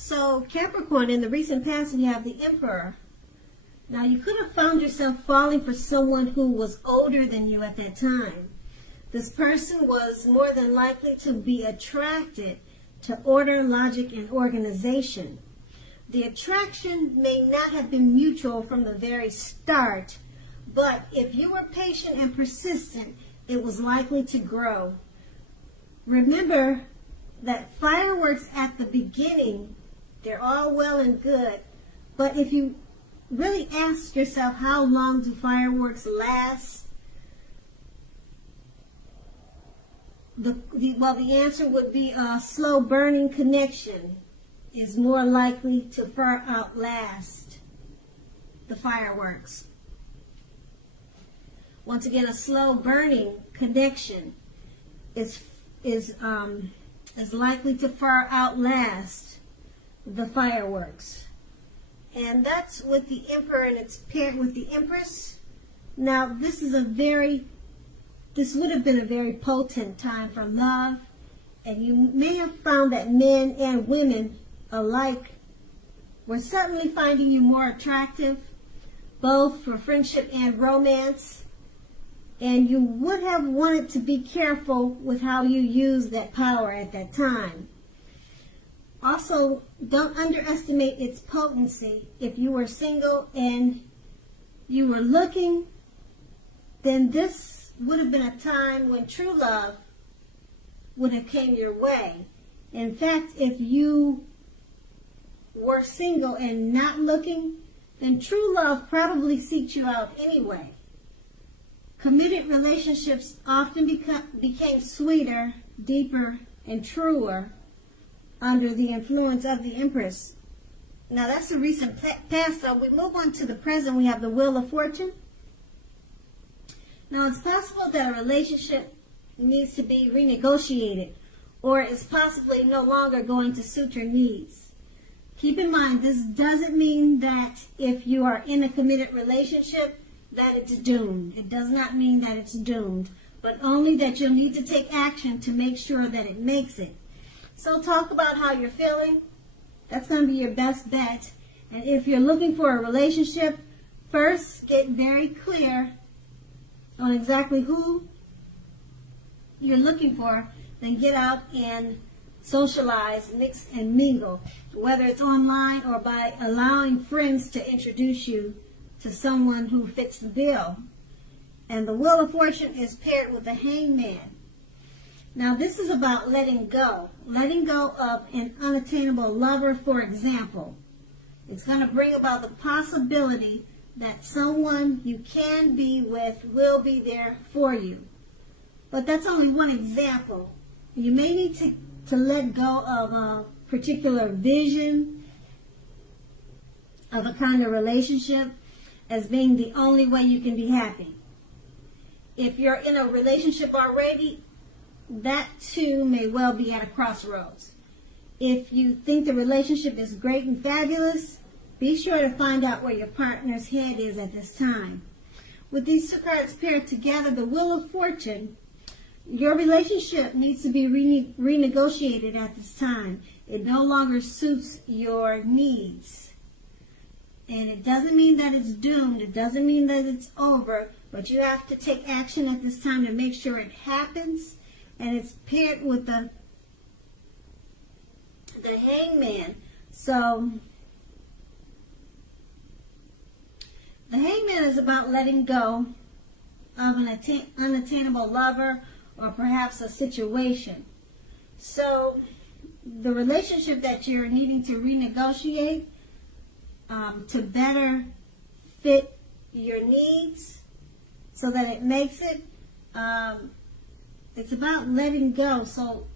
So Capricorn, in the recent past, we have the Emperor. Now, you could have found yourself falling for someone who was older than you at that time. This person was more than likely to be attracted to order, logic, and organization. The attraction may not have been mutual from the very start, but if you were patient and persistent, it was likely to grow. Remember that fireworks at the beginning, they're all well and good, but if you really ask yourself, how long do fireworks last? The answer would be a slow burning connection is more likely to far outlast the fireworks. Once again, a slow burning connection is likely to far outlast the fireworks. And that's with the Emperor, and it's paired with the Empress. Now, this would have been a very potent time for love, and you may have found that men and women alike were suddenly finding you more attractive, both for friendship and romance, and you would have wanted to be careful with how you use that power at that time. Also, don't underestimate its potency. If you were single and you were looking, then this would have been a time when true love would have came your way. In fact, if you were single and not looking, then true love probably seeks you out anyway. Committed relationships often became sweeter, deeper, and truer under the influence of the Empress. Now, that's the recent past, though. We move on to the present. We have the Wheel of Fortune. Now, it's possible that a relationship needs to be renegotiated, or is possibly no longer going to suit your needs. Keep in mind, this doesn't mean that if you are in a committed relationship that it's doomed. It does not mean that it's doomed, but only that you'll need to take action to make sure that it makes it. So talk about how you're feeling. That's going to be your best bet. And if you're looking for a relationship, first get very clear on exactly who you're looking for, then get out and socialize, mix and mingle, whether it's online or by allowing friends to introduce you to someone who fits the bill. And the Wheel of Fortune is paired with the Hangman. Now, this is about letting go of an unattainable lover, for example. It's going to bring about the possibility that someone you can be with will be there for you. But that's only one example. You may need to let go of a particular vision of a kind of relationship as being the only way you can be happy. If you're in a relationship already, that too may well be at a crossroads. If you think the relationship is great and fabulous, be sure to find out where your partner's head is at this time. With these two cards paired together, the Wheel of Fortune, your relationship needs to be renegotiated at this time. It no longer suits your needs. And it doesn't mean that it's doomed. It doesn't mean that it's over. But you have to take action at this time to make sure it happens. And it's paired with the Hangman. So the Hangman is about letting go of an unattainable lover or perhaps a situation. So the relationship that you're needing to renegotiate to better fit your needs so that it makes it, it's about letting go. So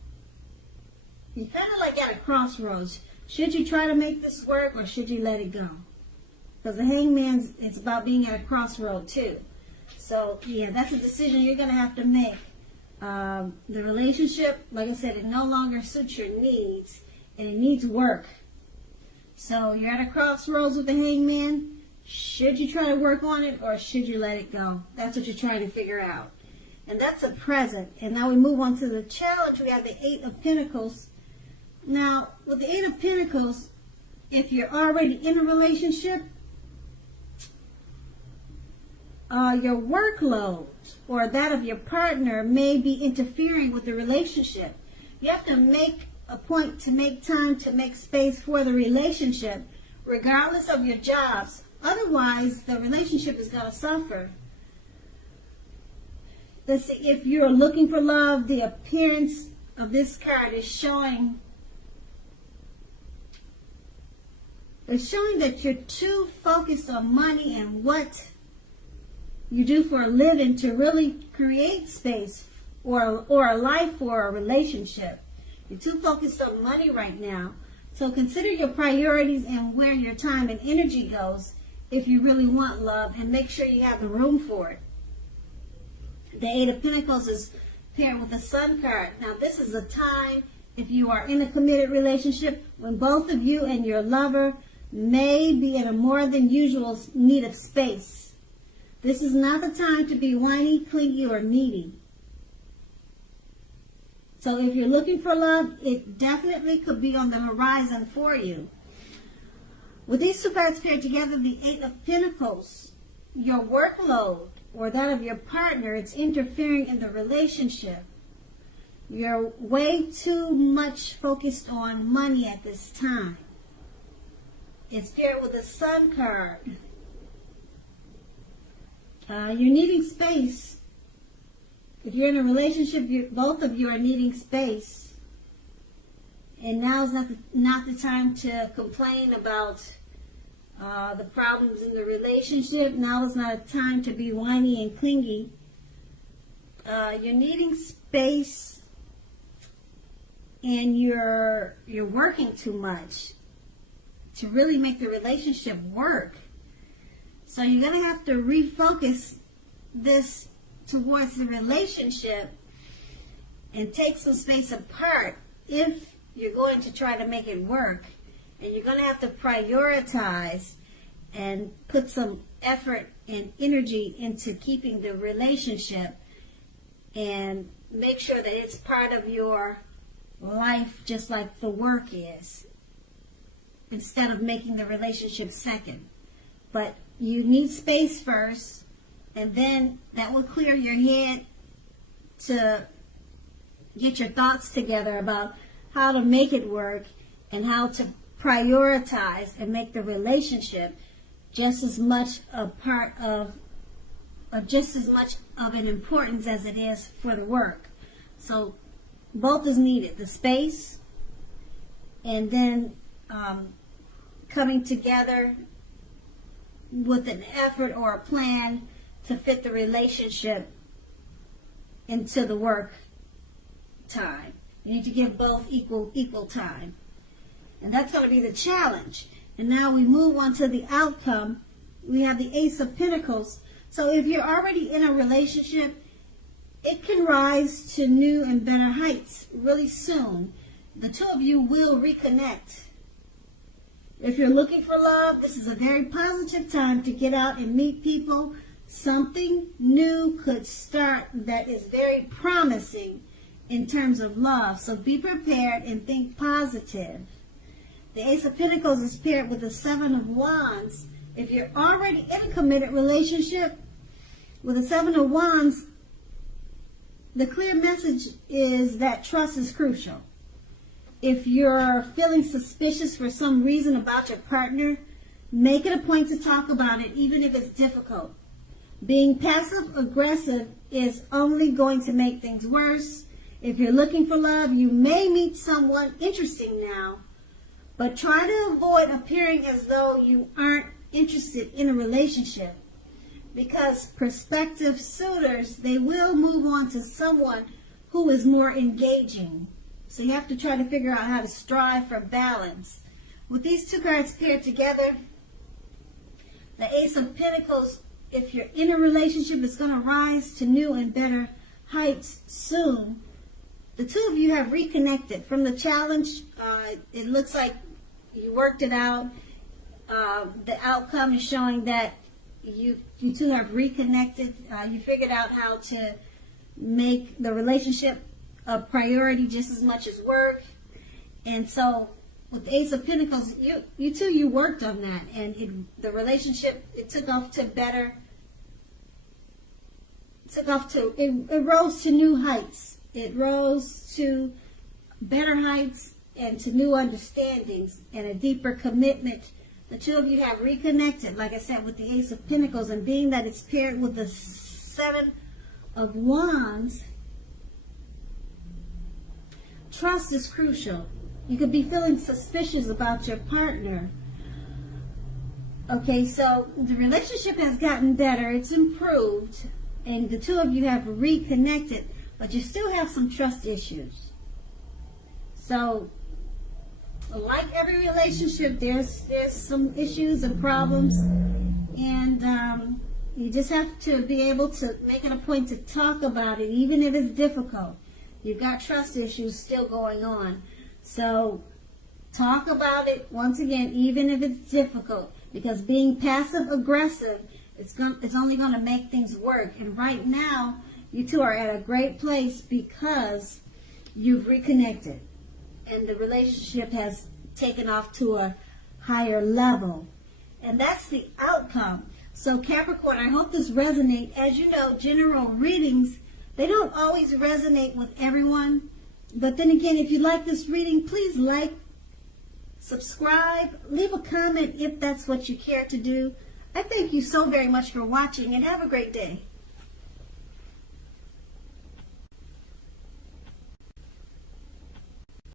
you're kind of like at a crossroads. Should you try to make this work or should you let it go? Because the Hangman's, it's about being at a crossroad too. So yeah, that's a decision you're going to have to make. The relationship, like I said, it no longer suits your needs and it needs work. So you're at a crossroads with the Hangman. Should you try to work on it or should you let it go? That's what you're trying to figure out. And that's a present. And now we move on to the challenge. We have the Eight of Pentacles. Now, with the Eight of Pentacles, if you're already in a relationship, your workload or that of your partner may be interfering with the relationship. You have to make a point to make time to make space for the relationship, regardless of your jobs. Otherwise, the relationship is going to suffer. Let's see, if you're looking for love, the appearance of this card is showing that you're too focused on money and what you do for a living to really create space or a life for a relationship. You're too focused on money right now. So consider your priorities and where your time and energy goes if you really want love, and make sure you have the room for it. The Eight of Pentacles is paired with the Sun card. Now this is a time, if you are in a committed relationship, when both of you and your lover may be in a more than usual need of space. This is not the time to be whiny, clingy, or needy. So if you're looking for love, it definitely could be on the horizon for you. With these two cards paired together, the Eight of Pentacles, your workload or that of your partner, it's interfering in the relationship. You're way too much focused on money at this time. It's paired with the Sun card. You're needing space. If you're in a relationship, both of you are needing space. And now's not the time to complain about the problems in the relationship. Now is not a time to be whiny and clingy. You're needing space, and you're working too much to really make the relationship work. So you're going to have to refocus this towards the relationship and take some space apart if you're going to try to make it work. And you're going to have to prioritize and put some effort and energy into keeping the relationship, and make sure that it's part of your life just like the work is, instead of making the relationship second. But you need space first, and then that will clear your head to get your thoughts together about how to make it work and how to prioritize and make the relationship just as much a part of, or just as much of an importance as it is for the work. So both is needed, the space and then coming together with an effort or a plan to fit the relationship into the work time. You need to give both equal time. And that's going to be the challenge. And now we move on to the outcome. We have the Ace of Pentacles. So if you're already in a relationship, it can rise to new and better heights really soon. The two of you will reconnect. If you're looking for love, this is a very positive time to get out and meet people. Something new could start that is very promising in terms of love. So be prepared and think positive. The Ace of Pentacles is paired with the Seven of Wands. If you're already in a committed relationship, with the Seven of Wands, the clear message is that trust is crucial. If you're feeling suspicious for some reason about your partner, make it a point to talk about it, even if it's difficult. Being passive-aggressive is only going to make things worse. If you're looking for love, you may meet someone interesting now, but try to avoid appearing as though you aren't interested in a relationship, because prospective suitors, they will move on to someone who is more engaging. So you have to try to figure out how to strive for balance. With these two cards paired together, the Ace of Pentacles, if you're in a relationship, it's going to rise to new and better heights soon. The two of you have reconnected from the challenge. It looks like you worked it out. The outcome is showing that you two have reconnected. You figured out how to make the relationship a priority just as much as work. And so with the Ace of Pentacles, you worked on that, and the relationship, it took off to better. It rose to new heights. It rose to better heights and to new understandings and a deeper commitment. The two of you have reconnected, like I said, with the Ace of Pentacles, and being that it's paired with the Seven of Wands, trust is crucial. You could be feeling suspicious about your partner. Okay, so the relationship has gotten better. It's improved. And the two of you have reconnected, but you still have some trust issues. So, like every relationship, there's some issues and problems, and you just have to be able to make it a point to talk about it, even if it's difficult. You've got trust issues still going on. So, talk about it, once again, even if it's difficult, because being passive-aggressive, it's only going to make things work. And right now, you two are at a great place because you've reconnected. And the relationship has taken off to a higher level. And that's the outcome. So Capricorn, I hope this resonates. As you know, general readings, they don't always resonate with everyone. But then again, if you like this reading, please like, subscribe, leave a comment if that's what you care to do. I thank you so very much for watching, and have a great day.